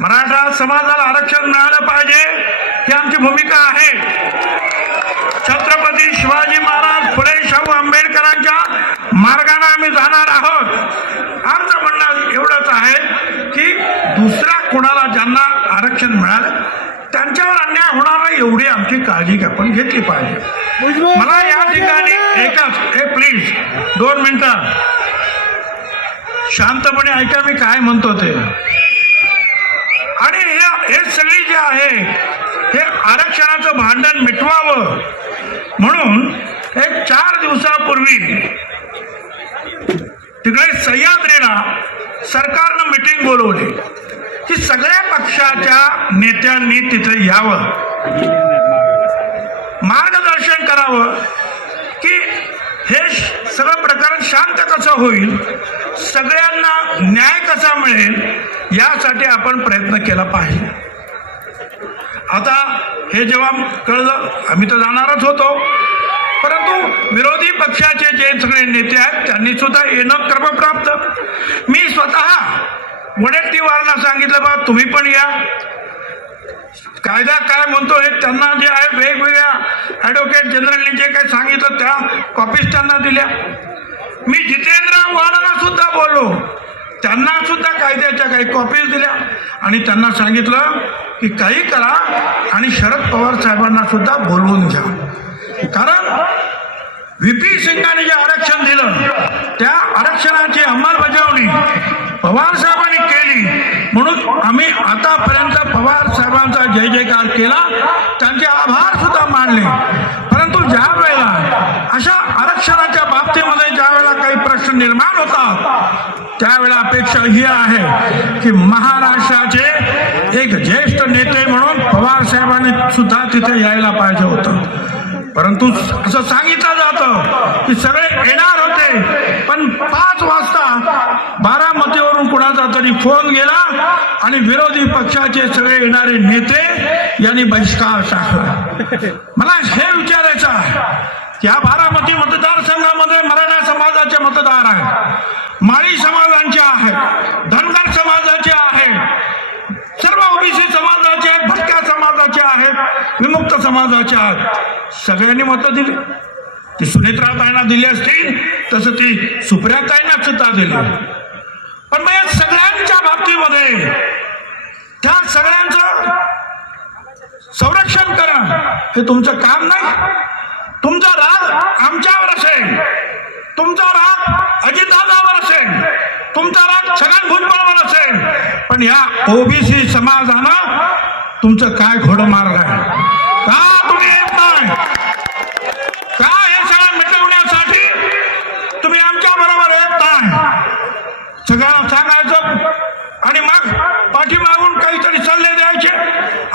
मराठा समाजाला आरक्षण मिळालं पाहिजे ही आमची भूमिका आहे. छत्रपती शिवाजी महाराज फुले शाहू आंबेडकरांच्या मार्गाने आम्ही जाणार आहोत. आमचं म्हणणं एवढंच आहे की दुसऱ्या कोणाला ज्यांना आरक्षण मिळालं त्यांच्यावर अन्याय होणार नाही एवढी आमची काळजी आपण घेतली पाहिजे. मला या ठिकाणी एकच प्लीज 2 मिनिटं शांतपणे ऐका मी काय म्हणतो ते. आणि हे सगळी जे आहे हे आरक्षणाचं भांडण मिटवावं म्हणून एक 4 दिवसापूर्वी तिकडे सह्याद्रीला सरकारनं मीटिंग बोलवली की सगळ्या पक्षाच्या नेत्यांनी तिथे यावं, मार्गदर्शन करावं की हे सगळं प्रकरण शांत कसं होईल, सगळ्यांना न्याय कसा मिळेल यासाठी आपण प्रयत्न केला पाहिजे. आता हे जेव्हा कळलं आम्ही तर जाणारच होतो, परंतु विरोधी पक्षाचे जे सगळे नेते आहेत त्यांनी सुद्धा येणं क्रमप्राप्त. मी स्वतः वडेट्टीवारांना सांगितलं बा तुम्ही पण या, कायदा काय म्हणतो हे त्यांना जे आहे वेगवेगळ्या ॲडव्होकेट जनरलनी जे काही सांगितलं त्या कॉपीज त्यांना दिल्या. मी जितेंद्र आव्हाडांना सुद्धा बोललो, त्यांना सुद्धा कायद्याच्या काही कॉपीज दिल्या आणि त्यांना सांगितलं की काही करा आणि शरद पवार साहेबांना सुद्धा बोलवून घ्या. कारण व्ही.पी. सिंगांनी जे आरक्षण दिलं त्या आरक्षणाची अंमलबजावणी पवार साहेबांनी केली म्हणून आम्ही आतापर्यंत पवार साहेबांचा जय जयकार केला, त्यांचे आभार सुद्धा मानले. परंतु ज्या वेळेला अशा आरक्षणाच्या बाबतीमध्ये ज्या वेळेला काही प्रश्न निर्माण होतात त्यावेळेला अपेक्षा ही आहे की महाराष्ट्राचे एक ज्येष्ठ नेते म्हणून पवार साहेबांनी सुद्धा तिथे यायला पाहिजे होतं. परंतु असं सांगितलं जातं की सगळे येणार होते, पण 5 वाजता बारामतीवरून कुणाचा तरी फोन गेला आणि विरोधी पक्षाचे सगळे येणारे नेते यांनी बहिष्कार टाकला. मला हे विचारायचं आहे या बारामती मतदारसंघामध्ये मराठा समाजाचे मतदार आहेत, माळी समाजांचे आहेत, धनगर समाजाचे आहेत, सर्व ओबीसी समाजाचे आहेत, भटक्या समाजाचे आहेत, विमुक्त समाजाचे आहेत. सगळ्यांनी मतं दिली. ती सुनेत्राताईंना दिली असतील तसं ती सुप्रियाताईंना सुद्धा दिली. पण मग या सगळ्यांच्या बाबतीमध्ये त्या सगळ्यांचं संरक्षण करणं हे तुमचं काम नाही. तुमचा राग आमच्यावर असेल, तुमचा राग अजितदादावर असेल, तुमचा राग छगन भुजबळवर असेल, पण या ओबीसी समाजानं तुमचं काय घोडं मारलंय? का तुम्ही येत नाही? का हे सगळं मिटवण्यासाठी तुम्ही आमच्या बरोबर येत नाही? सगळ्यांना सांगायचं आणि मग पाठीमागून काहीतरी सल्ले द्यायचे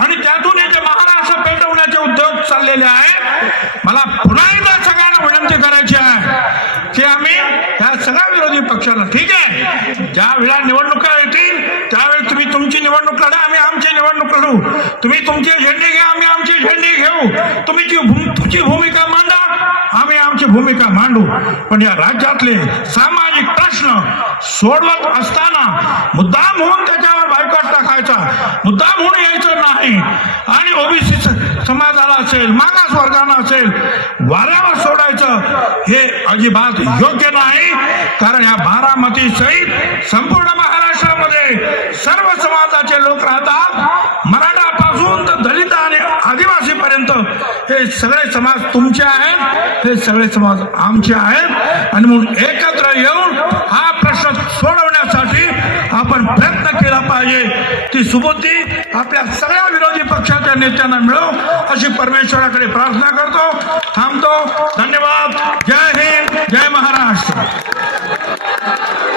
आणि त्यातून इथे महाराष्ट्र पेटवण्याचे उद्योग चाललेले आहेत. मला पुन्हा एकदा सगळ्यांना विनंती करायची आहे की आम्ही ह्या सगळ्या विरोधी पक्षाला ठीक आहे, ज्या वेळा निवडणुका येतील त्यावेळी तुम्ही तुमची निवडणूक लढा, आम्ही आमची निवडणूक लढू. तुम्ही तुमची झेंडी घ्या, आम्ही आमची झेंडी घेऊ. तुम्ही तुमची भूमिका मांडा, आम्ही आमची भूमिका मांडू. पण या राज्यातले सामाजिक प्रश्न सोडवत असताना मुद्दाम होऊन त्याच्यावर बायकॉट टाकायचा, मुद्दाम होऊन यायचं नाही आणि ओबीसी समाजाला असेल, मागासवर्गाला असेल वाऱ्यावर सोडायचं हे अजिबात योग्य नाही. कारण या बारामती सहित संपूर्ण महाराष्ट्रामध्ये सर्व समाजाचे लोक राहतात. मराठापासून तर दलित आणि आदिवासी पर्यंत हे सगळे समाज तुमचे आहेत, हे सगळे समाज आमचे आहेत आणि म्हणून एकत्र येऊन हा प्रश्न सोडवण्यासाठी आपण प्रयत्न केला पाहिजे. ती सुबुद्धी आपल्या सगळ्या विरोधी पक्षाच्या नेत्यांना मिळो अशी परमेश्वराकडे प्रार्थना करतो. थांबतो. धन्यवाद. जय हिंद, जय महाराष्ट्र.